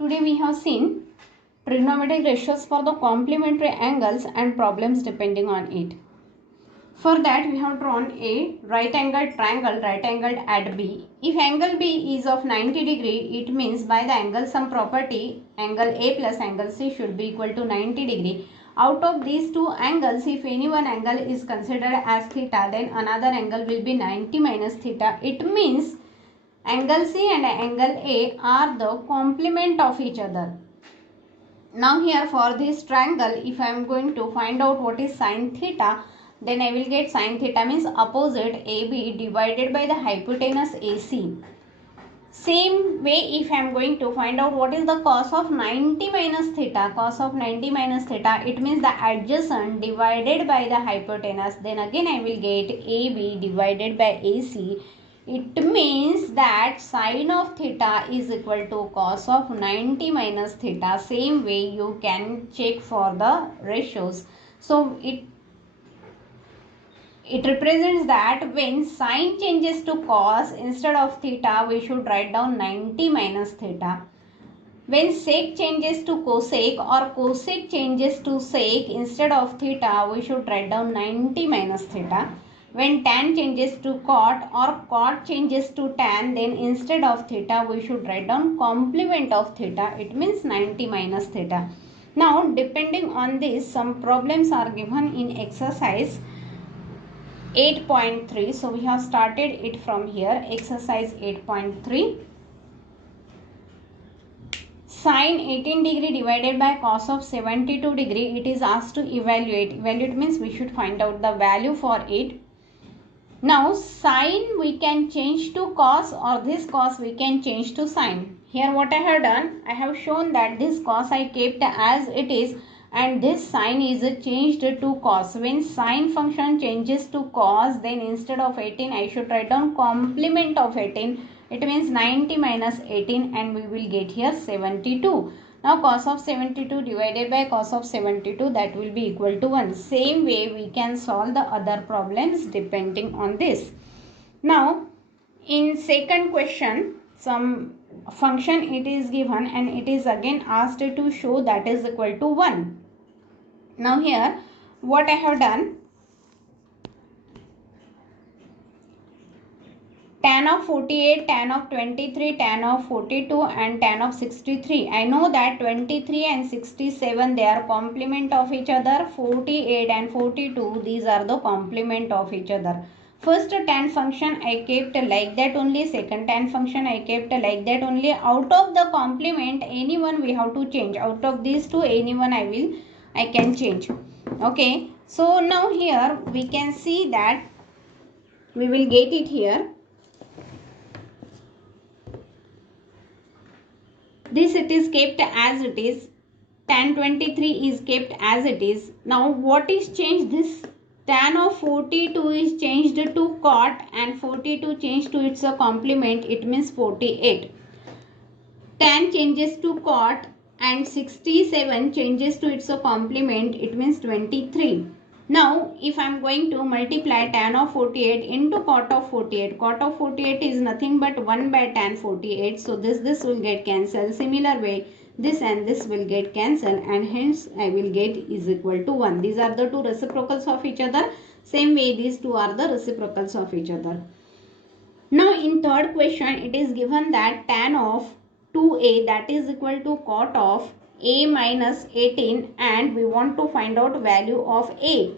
Today we have seen trigonometric ratios for the complementary angles and problems depending on it. For that we have drawn a right angled triangle right angled at B. If angle B is of 90 degree, it means by the angle sum property angle A plus angle C should be equal to 90 degree. Out of these two angles, if any one angle is considered as theta, then another angle will be 90 minus theta. It means angle C and angle A are the complement of each other. Now here for this triangle, if I am going to find out what is sine theta, then I will get sine theta means opposite AB divided by the hypotenuse AC. Same way, if I am going to find out what is the cos of 90 minus theta, cos of 90 minus theta, it means the adjacent divided by the hypotenuse. Then again I will get AB divided by AC. It means that sine of theta is equal to cos of 90 minus theta. Same way you can check for the ratios. So it represents that when sine changes to cos, instead of theta we should write down 90 minus theta. When sec changes to cosec or cosec changes to sec, instead of theta we should write down 90 minus theta. When tan changes to cot or cot changes to tan, then instead of theta we should write down complement of theta. It means 90 minus theta. Now depending on this, some problems are given in exercise 8.3. So we have started it from here. Exercise 8.3. Sine 18 degree divided by cos of 72 degree. It is asked to evaluate. Evaluate means we should find out the value for it. Now sine we can change to cos, or this cos we can change to sine. Here what I have done, I have shown that this cos I kept as it is and this sine is changed to cos. When sine function changes to cos, then instead of 18 I should write down complement of 18. It means 90 minus 18 and we will get here 72. Now cos of 72 divided by cos of 72, that will be equal to 1. Same way we can solve the other problems depending on this. Now in second question, some function it is given and it is again asked to show that is equal to 1. Now here what I have done, tan of 48, tan of 23, tan of 42 and tan of 63. I know that 23 and 67 they are complement of each other. 48 and 42 these are the complement of each other. First tan function I kept like that only. Second tan function I kept like that only. Out of the complement any one we have to change. Out of these two any one I can change. Okay. So now here we can see that we will get it here. This it is kept as it is. Tan 23 is kept as it is. Now what is changed? This tan of 42 is changed to cot and 42 changed to its complement. It means 48. Tan changes to cot and 67 changes to its complement. It means 23. Now if I am going to multiply tan of 48 into cot of 48, cot of 48 is nothing but 1 by tan 48. So this will get cancelled. Similar way this and this will get cancelled and hence I will get is equal to 1. These are the two reciprocals of each other. Same way these two are the reciprocals of each other. Now in third question it is given that tan of 2a that is equal to cot of a minus 18 and we want to find out value of a.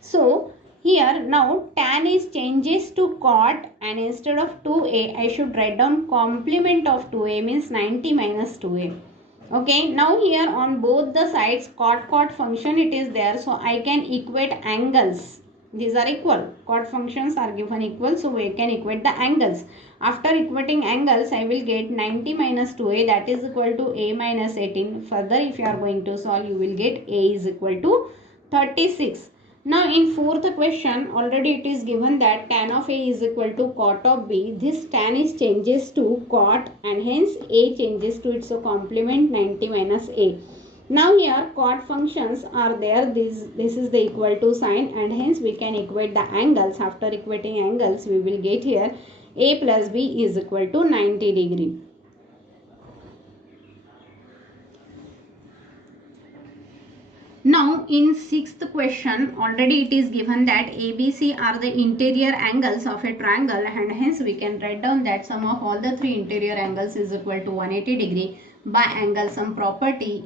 So here now tan is changes to cot and instead of 2a I should write down complement of 2a means 90 minus 2a. Okay, now here on both the sides cot function it is there, so I can equate angles. These are equal. Cot functions are given equal, so we can equate the angles. After equating angles, I will get 90 minus 2a that is equal to a minus 18. Further, if you are going to solve, you will get a is equal to 36. Now in fourth question, already it is given that tan of a is equal to cot of b. This tan is changes to cot and hence a changes to its complement 90 minus a. Now here cot functions are there. This is the equal to sign and hence we can equate the angles. After equating angles we will get here a plus b is equal to 90 degree. Now in sixth question, already it is given that ABC are the interior angles of a triangle, and hence we can write down that sum of all the three interior angles is equal to 180 degree by angle sum property.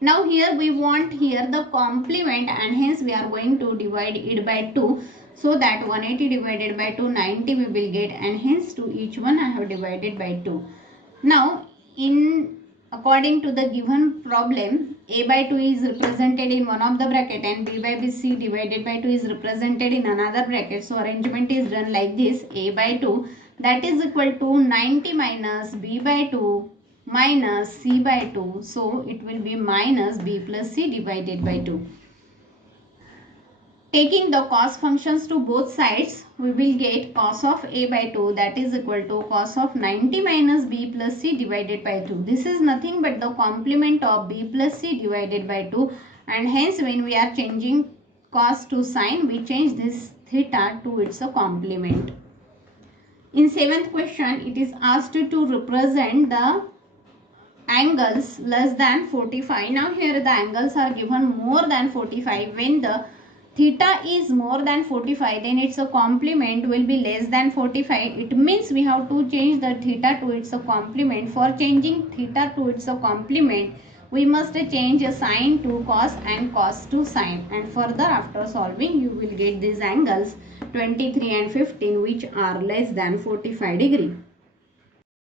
Now here we want here the complement, and hence we are going to divide it by 2, so that 180 divided by 2 90 we will get, and hence to each one I have divided by 2. Now according to the given problem, a by 2 is represented in one of the bracket and b by c divided by 2 is represented in another bracket. So arrangement is done like this: a by 2 that is equal to 90 minus b by 2 minus c by 2. So it will be minus b plus c divided by 2. Taking the cos functions to both sides, we will get cos of a by 2 that is equal to cos of 90 minus b plus c divided by 2. This is nothing but the complement of b plus c divided by 2, and hence when we are changing cos to sine, we change this theta to its a complement. In seventh question, it is asked to represent the angles less than 45. Now here the angles are given more than 45. When the theta is more than 45, then its a complement will be less than 45. It means we have to change the theta to its a complement. For changing theta to its a complement, we must change a sine to cos and cos to sine, and further after solving you will get these angles 23 and 15 which are less than 45 degree.